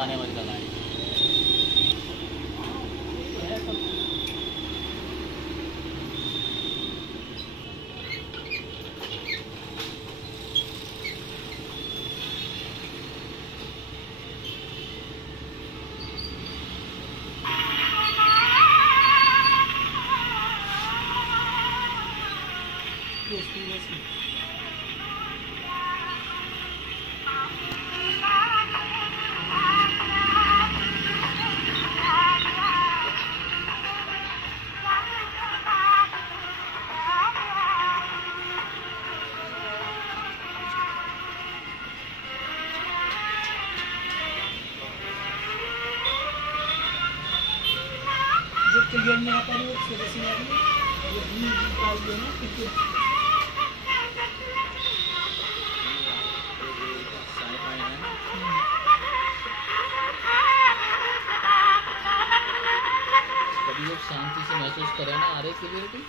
गाने वाली लगाए। जो क्लियर नहीं आता है उसको जैसे ये भी निकाल दो ना क्योंकि कभी लोग शांति से महसूस करें ना, आ रही क्लियरिटी।